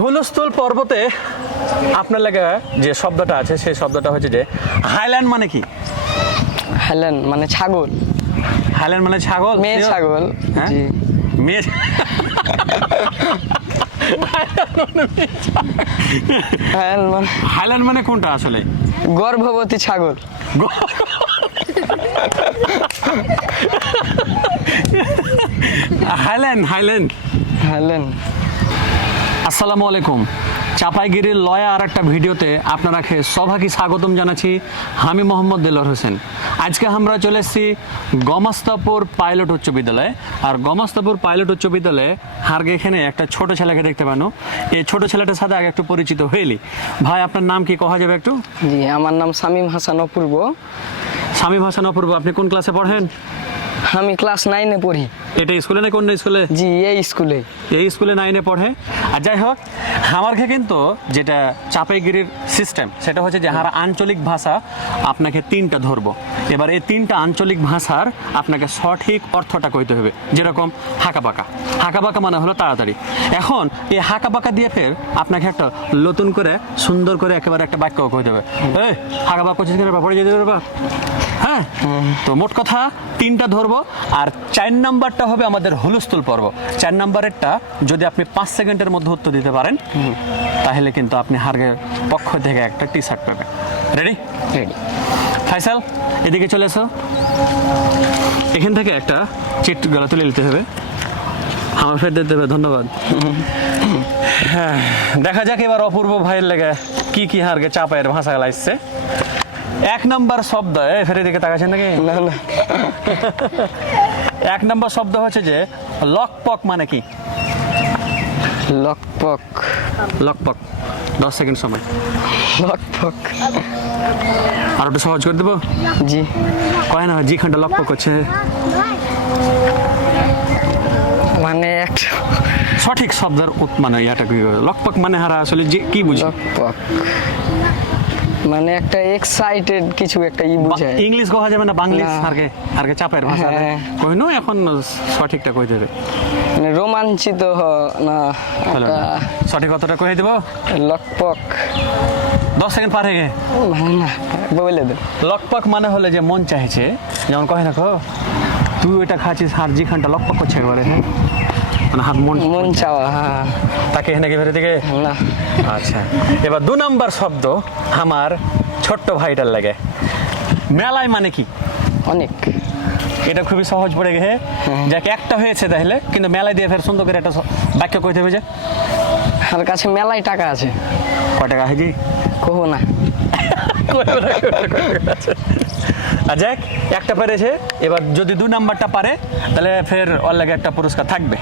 হুলস্থুল পর্বতে আপনার লাগে যে শব্দটা আছে সেই শব্দটা হচ্ছে যে হাইল্যান্ড মানে কি? হাইল্যান্ড মানে ছাগল। হাইল্যান্ড মানে ছাগল? মেয়ে ছাগল হ্যাঁ? মেয়ে মানে হাইল্যান্ড মানে কোনটা আসলে? গর্ভবতী ছাগল। Highland highland. হেলেন আসসালামু আলাইকুম। চাপাইগিরির লয়া আর একটা ভিডিওতে আপনারাকে সবাইকে স্বাগতম জানাচ্ছি আমি মোহাম্মদ দেলোর হোসেন। আজকে আমরা চলে এসেছি গমাস্তাপুর পাইলট উচ্চ বিদ্যালয়ে। আর গমাস্তাপুর পাইলট উচ্চ বিদ্যালয়ে হারগে এখানে একটা ছোট ছেলেকে দেখতে পানো। এই ছোট ছেলেটার সাথে আগে একটু পরিচিত হইলি। ভাই আপনার নাম কি? কহা যাবে একটু? জি আমার নাম শামীম হাসান অপূর্ব। স্বামী ভাষা অপূর্ব আপনি কোন ক্লাসে পড়েন? আমি ক্লাস নাইনে পড়ি। এটা স্কুলে না কোন স্কুলে? জি এই স্কুলে। এই স্কুলে নাইনে পড়ে। আর যাই হোক, আমারকে কিন্তু যেটা চাপাইগিরির সিস্টেম সেটা হচ্ছে যে হারা আঞ্চলিক ভাষা আপনাকে তিনটা ধরবো। এবার এই তিনটা আঞ্চলিক ভাষার আপনাকে সঠিক অর্থটা কইতে হবে। যেরকম হাঁকাবাঁকা। হাঁকাবাঁকা মানে হলো তাড়াতাড়ি। এখন এই হাঁকাবাঁকা দিয়ে ফের আপনাকে একটা নতুন করে, সুন্দর করে একেবারে একটা বাক্য কইতে হবে। এই, হাঁকাবাঁকা করছিস যেতে পারবা হ্যাঁ? তো মোট কথা তিনটা ধরবো, আর চার নাম্বারটা হবে আমাদের হুলস্থুল পর্ব। চার নাম্বারেরটা যদি আপনি পাঁচ সেকেন্ডের মধ্যে উত্তর দিতে পারেন তাহলে কিন্তু আপনি হার্গের পক্ষ থেকে একটা টি শার্ট পাবেন। রেডি রেডি ফাইসাল এদিকে চলে এসো। এখান থেকে একটা চিট গলা তুলে নিতে হবে। আমার ফের দিতে হবে ধন্যবাদ। হ্যাঁ দেখা যাক এবার অপূর্ব ভাইয়ের লেগে কি কি হারগে চাপায়ের ভাষা লাগছে। এক নাম্বার শব্দ এ ফের দিকে তাকাচ্ছেন নাকি? এক নম্বর শব্দ হচ্ছে যে লকপক মানে কি? লকপক। লকপক। দশ সেকেন্ড সময়। লকপক। আর একটু সহজ করে দেবো? জি। কয় না জি খানটা লকপক হচ্ছে। মানে একটা সঠিক শব্দের মানে ইয়াটা কি লকপক মানে হারা আসলে যে কি বুঝি? লকপক। মানে একটা এক্সাইটেড কিছু একটা ই বুঝায়। ইংলিশ কহা যাবে না। বাংলা। আরকে আরকে চাপের ভাষা হ্যাঁ। কইনো এখন সঠিকটা কই দেবে মানে রোমাঞ্চিত হ- না সঠিক কথাটা কই দেবো? লকপক। দশ সেকেন্ড পার হয়ে গে না বলে দেন লকপক মানে হলে যে মন চাইছে। যেমন কহে না কো তুই ওইটা খাচ্ছিস হার জি খানটা লকপক করছে একবারে। হ্যাঁ মানে হাত মন মন চাওয়া হ্যাঁ। তাকে এখানে ভেতরে থেকে না। আচ্ছা। এবার দু নম্বর শব্দ আমার ছোট্ট ভাইটার লাগে। মেলায় মানে কি? অনেক। এটা খুবই সহজ পড়ে গেছে। যাকে একটা হয়েছে তাহলে কিন্তু মেলায় দিয়ে ফের সুন্দর করে একটা বাক্য কইতে হবে যে? আর কাছে মেলায় টাকা আছে। কয় টাকা হয়েছি কহো না। আর যাক একটা পেরেছে। এবার যদি দু নাম্বারটা পারে তাহলে ফের ওর লাগে একটা পুরস্কার থাকবে।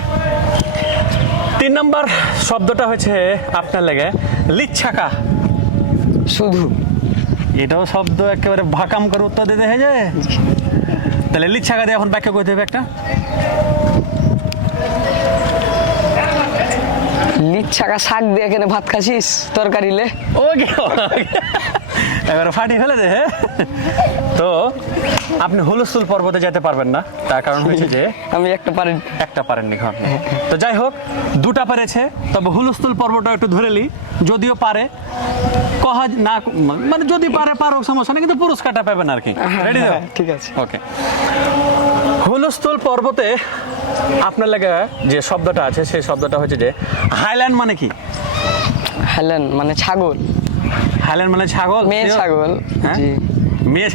তিন নম্বর শব্দটা হয়েছে আপনার লাগে লিচ্ছাকা। শুধু। এটাও শব্দ একেবারে ভাকাম করে উত্তর দিতে হয়ে যায় তাহলে লিচ্ছাকা দিয়ে এখন ব্যাখ্যা করতে হবে একটা। লিচ্ছাকা শাক দিয়ে এখানে ভাত খাসিস তরকারিলে? ওকে। এবারে ফাটি ফেলে দে হ্যাঁ? তো আপনি হুলস্থুল পর্বতে যেতে পারবেন না। তার কারণ হচ্ছে যে আমি একটা পারি একটা পারেননি ঘর। তো যাই হোক দুটা পেরেছে তবে হুলস্থুল পর্বটা একটু ধরে লি। যদিও পারে কহা না মানে যদি পারে পারো সমস্যা নেই কিন্তু পুরস্কারটা পাবেন আর কি। রেডি হ্যাঁ, ঠিক আছে। ওকে হুলস্থুল পর্বতে আপনার লাগে যে শব্দটা আছে সেই শব্দটা হচ্ছে যে হাইল্যান্ড মানে কি? হেলেন মানে ছাগল। হাইল্যান্ড মানে ছাগল? মেয়ে ছাগল হ্যাঁ? জি। মেয়ে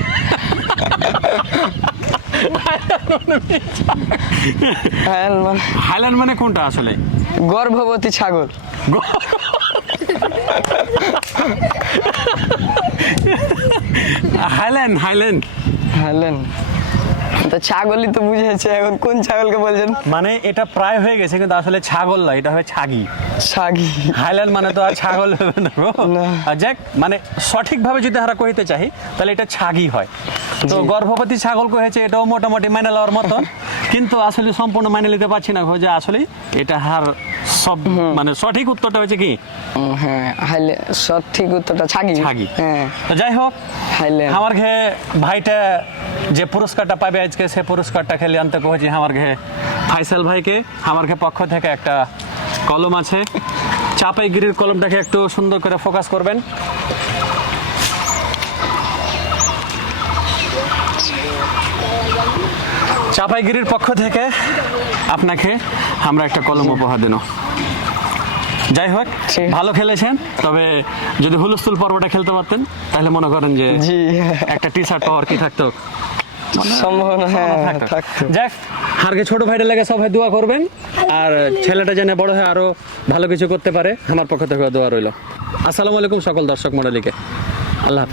হাইল্যান্ড মানে কোনটা আসলে? গর্ভবতী ছাগল। Highland highland Helen. তো ছাগলই তো বুঝেছে এখন কোন ছাগলকে বলছেন? মানে এটা প্রায় হয়ে গেছে কিন্তু আসলে ছাগল না এটা হয় ছাগি। ছাগি। হাইল্যান্ড মানে তো আর ছাগল হবে না। আর যাক মানে সঠিকভাবে যদি হারা কহিতে চাই তাহলে এটা ছাগি হয়। তো গর্ভবতী ছাগল কহেছে এটাও মোটামুটি মেনে লওয়ার মতন। কিন্তু আসলে সম্পূর্ণ মেনে নিতে পারছি না গো যে আসলে এটা হার সব মানে সঠিক উত্তরটা হচ্ছে কি? হ্যাঁ হাইলে সঠিক উত্তরটা ছাগি। ছাগি। হ্যাঁ। তো যাই হোক হাইল্যান্ড। আমার ঘে ভাইটা যে পুরস্কারটা পাবে আজকে সে পুরস্কারটা খেলে আনতে কহেছি আমার ঘে ফাইসাল ভাইকে আমার ঘে পক্ষ থেকে একটা কলম আছে। চাপাইগিরির কলমটাকে একটু সুন্দর করে ফোকাস করবেন। চাপাইগিরির পক্ষ থেকে আপনাকে আমরা একটা কলম উপহার দিন যাই হোক। ভালো খেলেছেন তবে যদি হুলস্থুল পর্বটা খেলতে পারতেন তাহলে মনে করেন যে একটা টি শার্ট পাওয়ার কি থাকতো? সম্ভাবনা হ্যাঁ থাকতো। থাকতো যাক হারকে ছোট ভাইটা লাগে সবাই দোয়া করবেন। আর ছেলেটা যেন বড় হয়ে আরও ভালো কিছু করতে পারে আমার পক্ষ থেকে দোয়া রইল। আসসালামু আলাইকুম সকল দর্শক মন্ডলীকে আল্লাহ হাফিজ।